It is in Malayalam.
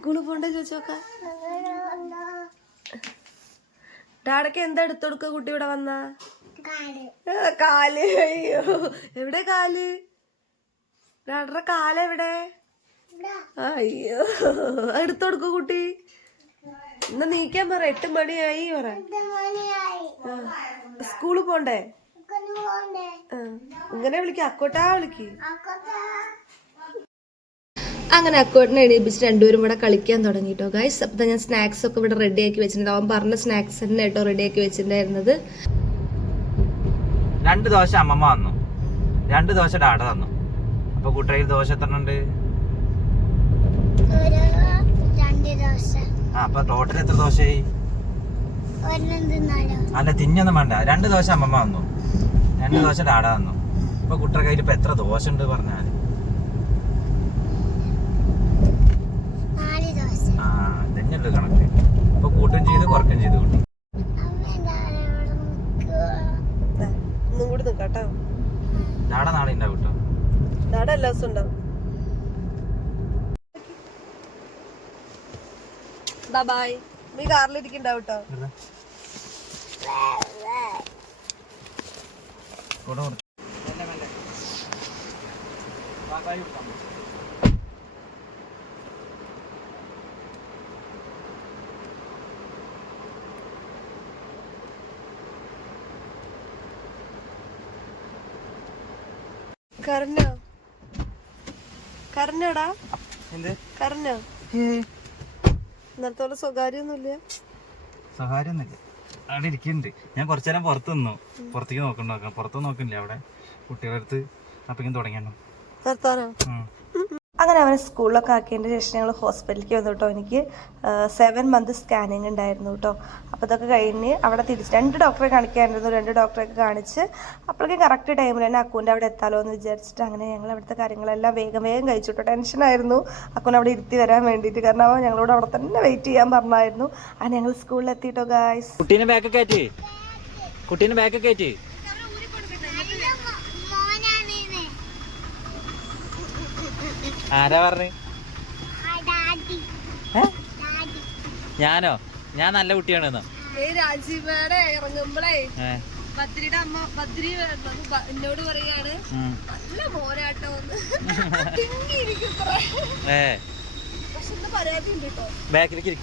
സ്കൂളിൽ പോണ്ടേ ചോദിച്ചോക്ക. ഡാഡക്ക് എന്താ എടുത്തൊടുക്ക കുട്ടി ഇവിടെ വന്ന? കാല്. അയ്യോ എവിടെ കാല്? ഡാഡയുടെ കാലെവിടെ? അയ്യോ എടുത്തൊടുക്ക കുട്ടി. എന്നാ നീക്കാൻ പറ. 8 മണിയായി പറ. സ്കൂളിൽ പോണ്ടേ? ഇങ്ങനെ വിളിക്ക. അക്കോട്ടാ വിളിക്ക്. അങ്ങനെ അക്കോട്ടിനെ എണീപ്പിച്ച് രണ്ടുപേരും ഇവിടെ കളിക്കാൻ തുടങ്ങിട്ടോ ഗൈസ്. അപ്പം ഞാൻ സ്നാക്സ് ഒക്കെ ഇവിടെ റെഡി ആക്കി വെച്ചിട്ടുണ്ട്. അവൻ പറഞ്ഞ സ്നാക്സ് തന്നെ കേട്ടോ റെഡി ആക്കി വെച്ചിട്ടുണ്ടായിരുന്നത്. 2 ദോശ അമ്മമ്മ തന്നു, 2 ദോശ ഡാഡ തന്നു. അപ്പൊ കൂട്ടയിൽ ദോശ എത്ര ഉണ്ട്? അപ്പൊ ടോട്ടൽ എത്ര ദോശയായി? അല്ല തിന്നൊന്നും വേണ്ട. 2 ദോശ അമ്മമ്മ തന്നു, 2 ദോശ ഡാഡ തന്നു. അപ്പൊ കുട്ടറ കയ്യിൽ ഇപ്പൊ എത്ര ദോശ ഉണ്ട് പറഞ്ഞാല്? ഇതന്നെയുള്ളു കണക്ക്. അപ്പൊ കൂട്ടും ചെയ്ത് കുറക്കും ചെയ്ത് കൂട്ടി. ഡാഡ നാളെ ഉണ്ടാവും കേട്ടോ. ഡാഡ എല്ലാ ദിവസവും ഉണ്ടാവും. ബൈ. നീ കാറിലിരിക്കണ്ടാവും കേട്ടോ. കരഞ്ഞോ? കരഞ്ഞോടാ? കരഞ്ഞോ? ഇന്നലത്തോളം സ്വകാര്യൊന്നുമില്ല. സ്വകാര്യൊന്നുമില്ല. അവിടെ ഇരിക്കുന്നുണ്ട്. ഞാൻ കുറച്ചു നേരം പുറത്ത് നിന്നു. പുറത്തേക്ക് നോക്കണം. പുറത്തൊന്നും നോക്കുന്നില്ല. അവിടെ കുട്ടികളുടെ അടുത്ത് അപ്പേക്കും തുടങ്ങിയോ നിർത്താനോ? അങ്ങനെ അവനെ സ്കൂളിലൊക്കെ ആക്കിയതിൻ്റെ ശേഷം ഞങ്ങൾ ഹോസ്പിറ്റലിലേക്ക് വന്നു കേട്ടോ. എനിക്ക് 7 മന്ത് സ്കാനിങ് ഉണ്ടായിരുന്നു കേട്ടോ. അപ്പോൾ ഇതൊക്കെ കഴിഞ്ഞ് അവിടെ തിരിച്ച് 2 ഡോക്ടറെ കാണിക്കാനായിരുന്നു. 2 ഡോക്ടറെയൊക്കെ കാണിച്ച് അപ്പോഴേക്കും കറക്റ്റ് ടൈമിൽ തന്നെ അക്കുവിൻ്റെ അവിടെ എത്താലോ എന്ന് വിചാരിച്ചിട്ട് അങ്ങനെ ഞങ്ങൾ അവിടുത്തെ കാര്യങ്ങളെല്ലാം വേഗം കഴിച്ചു കേട്ടോ. ടെൻഷനായിരുന്നു അക്കുവിനെ അവിടെ ഇരുത്തി വരാൻ വേണ്ടിയിട്ട്. കാരണം അവൻ ഞങ്ങളോട് അവിടെ തന്നെ വെയിറ്റ് ചെയ്യാൻ പറഞ്ഞായിരുന്നു. അങ്ങനെ ഞങ്ങൾ സ്കൂളിൽ എത്തിയിട്ടോ ഗായ്സ്. കുട്ടീനെ ബാക്കൊക്കെ കയറ്റി. ആരാ പറഞ്ഞ്? ഞാനോ? ഞാൻ നല്ല കുട്ടിയാണെന്നോ? രാജീവയുടെ ഇറങ്ങുമ്പോഴേ ബദ്രിയുടെ അമ്മ ബദ്രി എന്നോട് പറയാണ് നല്ല മോനാട്ടോ. ബാക്കിലേക്ക്